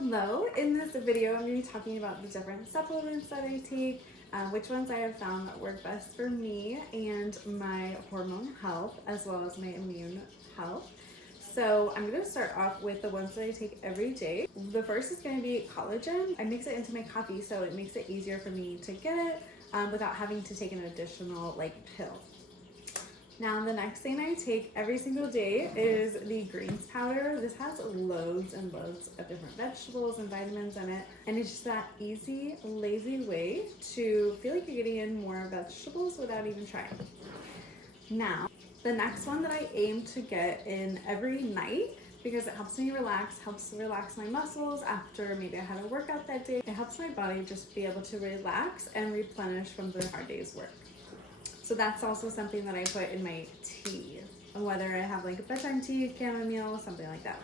Hello, in this video I'm going to be talking about the different supplements that I take, which ones I have found that work best for me and my hormone health as well as my immune health. So I'm going to start off with the ones that I take every day. The first is going to be collagen. I mix it into my coffee so it makes it easier for me to get it without having to take an additional pill. Now the next thing I take every single day is the greens powder. This has loads and loads of different vegetables and vitamins in it, and it's just that easy, lazy way to feel like you're getting in more vegetables without even trying. Now, the next one that I aim to get in every night because it helps me relax, helps relax my muscles after maybe I had a workout that day. It helps my body just be able to relax and replenish from the hard day's work. So that's also something that I put in my tea, whether I have a bedtime tea, chamomile, something like that.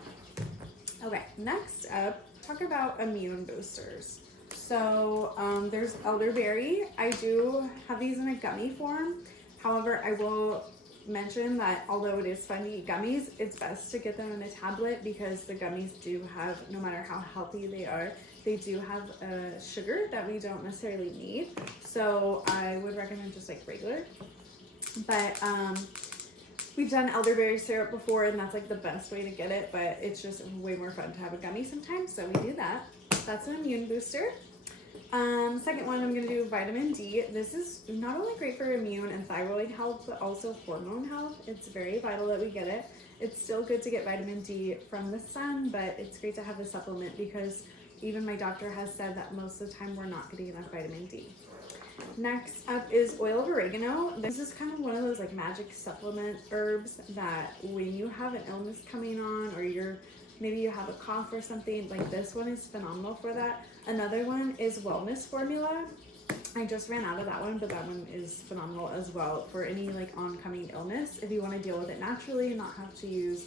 Okay, next up, talk about immune boosters. So there's elderberry. I do have these in a gummy form. However, I will mention that although it is fun to eat gummies, it's best to get them in a tablet because the gummies do have, no matter how healthy they are, they do have sugar that we don't necessarily need. So I would recommend just regular. But we've done elderberry syrup before and that's the best way to get it, but it's just way more fun to have a gummy sometimes. So we do that. That's an immune booster. Second one, I'm going to do vitamin D. This is not only great for immune and thyroid health, but also hormone health. It's very vital that we get it. It's still good to get vitamin D from the sun, but it's great to have the supplement because even my doctor has said that most of the time we're not getting enough vitamin D. Next up is oil of oregano. This is kind of one of those magic supplement herbs that when you have an illness coming on or maybe you have a cough or something, this one is phenomenal for that. Another one is wellness formula. I just ran out of that one, but that one is phenomenal as well for any oncoming illness. If you want to deal with it naturally and not have to use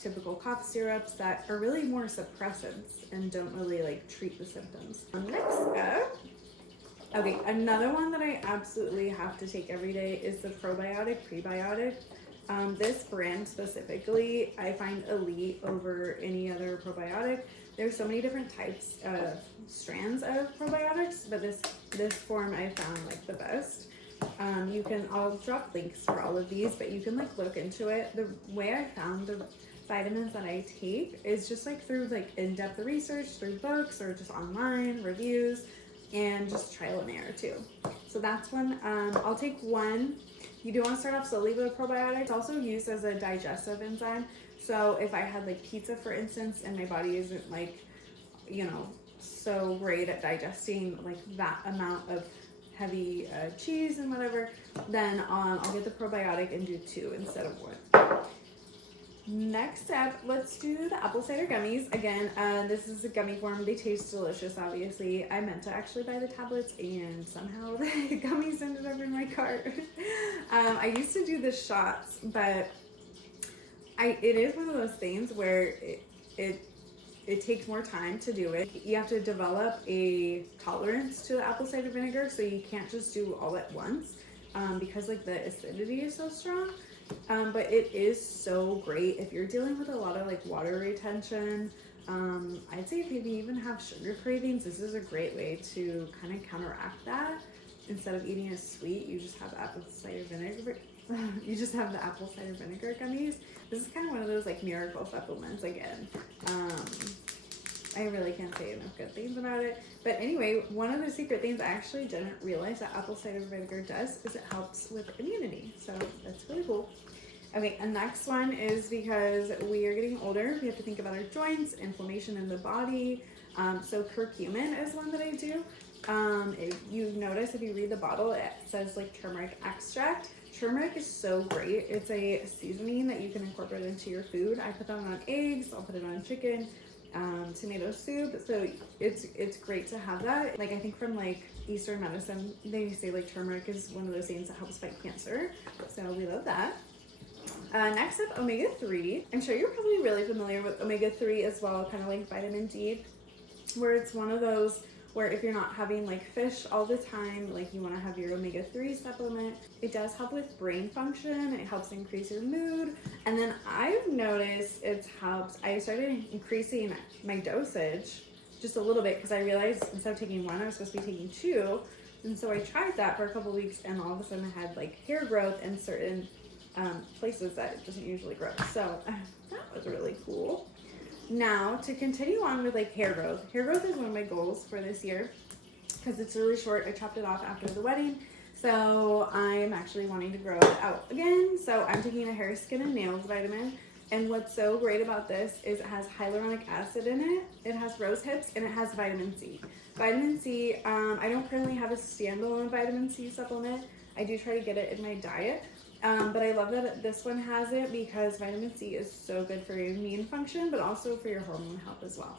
typical cough syrups that are really more suppressants and don't really treat the symptoms. Next up, okay, another one that I absolutely have to take every day is the probiotic prebiotic. This brand specifically, I find elite over any other probiotic. There's so many different types of strands of probiotics, but this form I found the best. I'll drop links for all of these, but you can look into it. The way I found the vitamins that I take is just through in-depth research, through books or just online reviews and just trial and error too. So that's one. I'll take one. You do want to start off slowly with a probiotic. It's also used as a digestive enzyme. So if I had pizza, for instance, and my body isn't so great at digesting that amount of heavy cheese and whatever, then I'll get the probiotic and do 2 instead of 1. Next up, let's do the apple cider gummies. Again, this is a gummy form. They taste delicious, obviously. I meant to actually buy the tablets and somehow the gummies ended up in my cart. I used to do the shots, but it is one of those things where it takes more time to do it. You have to develop a tolerance to the apple cider vinegar, so you can't just do all at once because the acidity is so strong. But it is so great if you're dealing with a lot of water retention. I'd say if you even have sugar cravings, this is a great way to kind of counteract that. Instead of eating a sweet, you just have apple cider vinegar. You just have the apple cider vinegar gummies. This is kind of one of those miracle supplements again. I really can't say enough good things about it. But anyway, one of the secret things I actually didn't realize that apple cider vinegar does is it helps with immunity. So that's really cool. Okay, and next one is because we are getting older, we have to think about our joints, inflammation in the body. So curcumin is one that I do. If you notice, if you read the bottle, it says turmeric extract. Turmeric is so great. It's a seasoning that you can incorporate into your food. I put that on eggs, I'll put it on chicken, tomato soup. So it's great to have that. I think from Eastern medicine, they say turmeric is one of those things that helps fight cancer. So we love that. Next up, omega-3. I'm sure you're probably really familiar with omega-3 as well, kind of like vitamin D, where it's one of those where if you're not having like fish all the time, like you want to have your omega-3 supplement. It does help with brain function. It helps increase your mood. And then I've noticed it helps. I started increasing my dosage just a little bit because I realized instead of taking one, I was supposed to be taking two. And so I tried that for a couple weeks, and all of a sudden I had like hair growth in certain places that it doesn't usually grow. So that was really cool. Now to continue on with like hair growth. Hair growth is one of my goals for this year because it's really short. I chopped it off after the wedding. So I'm actually wanting to grow it out again. So I'm taking a hair, skin, and nails vitamin. And what's so great about this is it has hyaluronic acid in it, it has rose hips, and it has vitamin C. Vitamin C, I don't currently have a standalone vitamin C supplement. I do try to get it in my diet, but I love that this one has it because vitamin C is so good for your immune function, but also for your hormone health as well.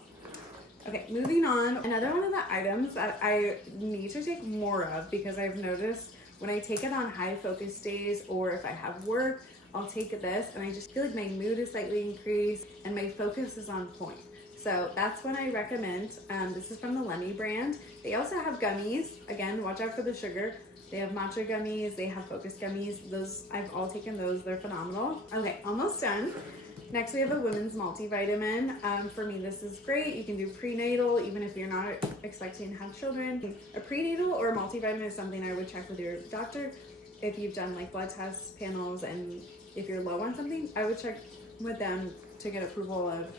Okay, moving on. Another one of the items that I need to take more of because I've noticed when I take it on high focus days or if I have work, I'll take this and I just feel like my mood is slightly increased and my focus is on point. So that's what I recommend. This is from the Lemmy brand. They also have gummies. Again, watch out for the sugar. They have matcha gummies. They have focus gummies. Those, I've all taken those. They're phenomenal. Okay, almost done. Next, we have a women's multivitamin. For me, this is great. You can do prenatal, even if you're not expecting to have children. A prenatal or a multivitamin is something I would check with your doctor. If you've done like blood tests, panels, and if you're low on something, I would check with them to get approval of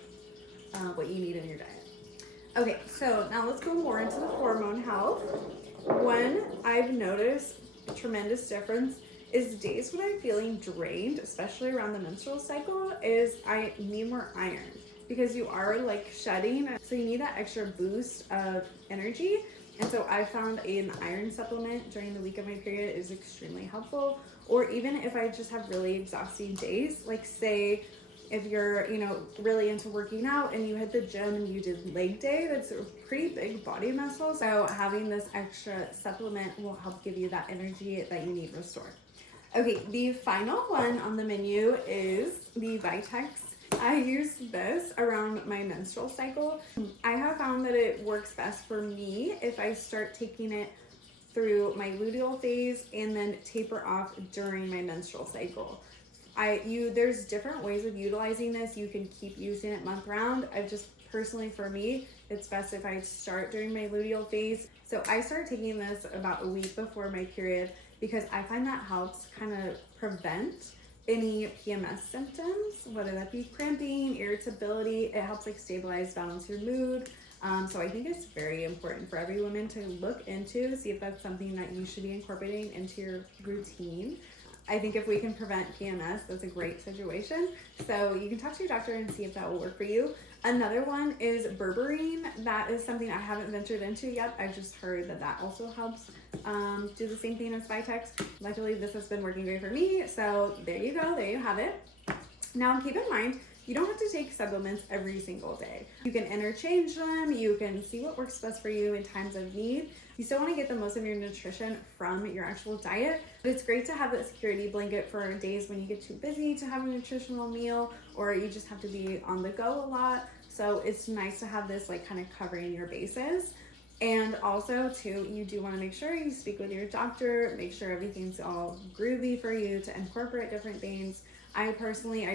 what you need in your diet. Okay, so now let's go more into the hormone health. One, I've noticed a tremendous difference is days when I'm feeling drained, especially around the menstrual cycle, is I need more iron because you are like shedding, so you need that extra boost of energy. And so I found an iron supplement during the week of my period is extremely helpful. Or even if I just have really exhausting days, like say if you're, really into working out and you hit the gym and you did leg day, that's a pretty big body muscle. So having this extra supplement will help give you that energy that you need restored. Okay, the final one on the menu is the Vitex. I use this around my menstrual cycle. I have found that it works best for me if I start taking it through my luteal phase and then taper off during my menstrual cycle. There's different ways of utilizing this. You can keep using it month round. Personally for me, it's best if I start during my luteal phase. So I start taking this about a week before my period because I find that helps kind of prevent any PMS symptoms, whether that be cramping, irritability. It helps like stabilize, balance your mood. So I think it's very important for every woman to look into, see if that's something that you should be incorporating into your routine. I think if we can prevent PMS, that's a great situation. So you can talk to your doctor and see if that will work for you. Another one is berberine. That is something I haven't ventured into yet. I've just heard that also helps do the same thing as Vitex. Luckily, this has been working great for me. So there you go. There you have it. Now keep in mind, you don't have to take supplements every single day. You can interchange them. You can see what works best for you in times of need. You still want to get the most of your nutrition from your actual diet, but it's great to have that security blanket for days when you get too busy to have a nutritional meal or you just have to be on the go a lot. So it's nice to have this like kind of covering your bases. And also too, you do want to make sure you speak with your doctor, make sure everything's all groovy for you to incorporate different things. I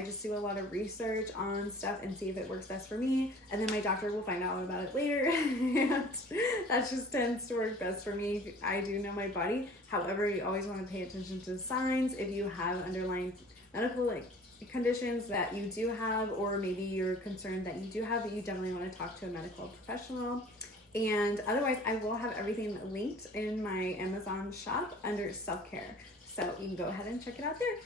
just do a lot of research on stuff and see if it works best for me. And then my doctor will find out about it later. And that just tends to work best for me. I do know my body. However, you always want to pay attention to the signs. If you have underlying medical conditions that you do have, or maybe you're concerned that you do have, you definitely want to talk to a medical professional. And otherwise, I will have everything linked in my Amazon shop under self-care. So you can go ahead and check it out there.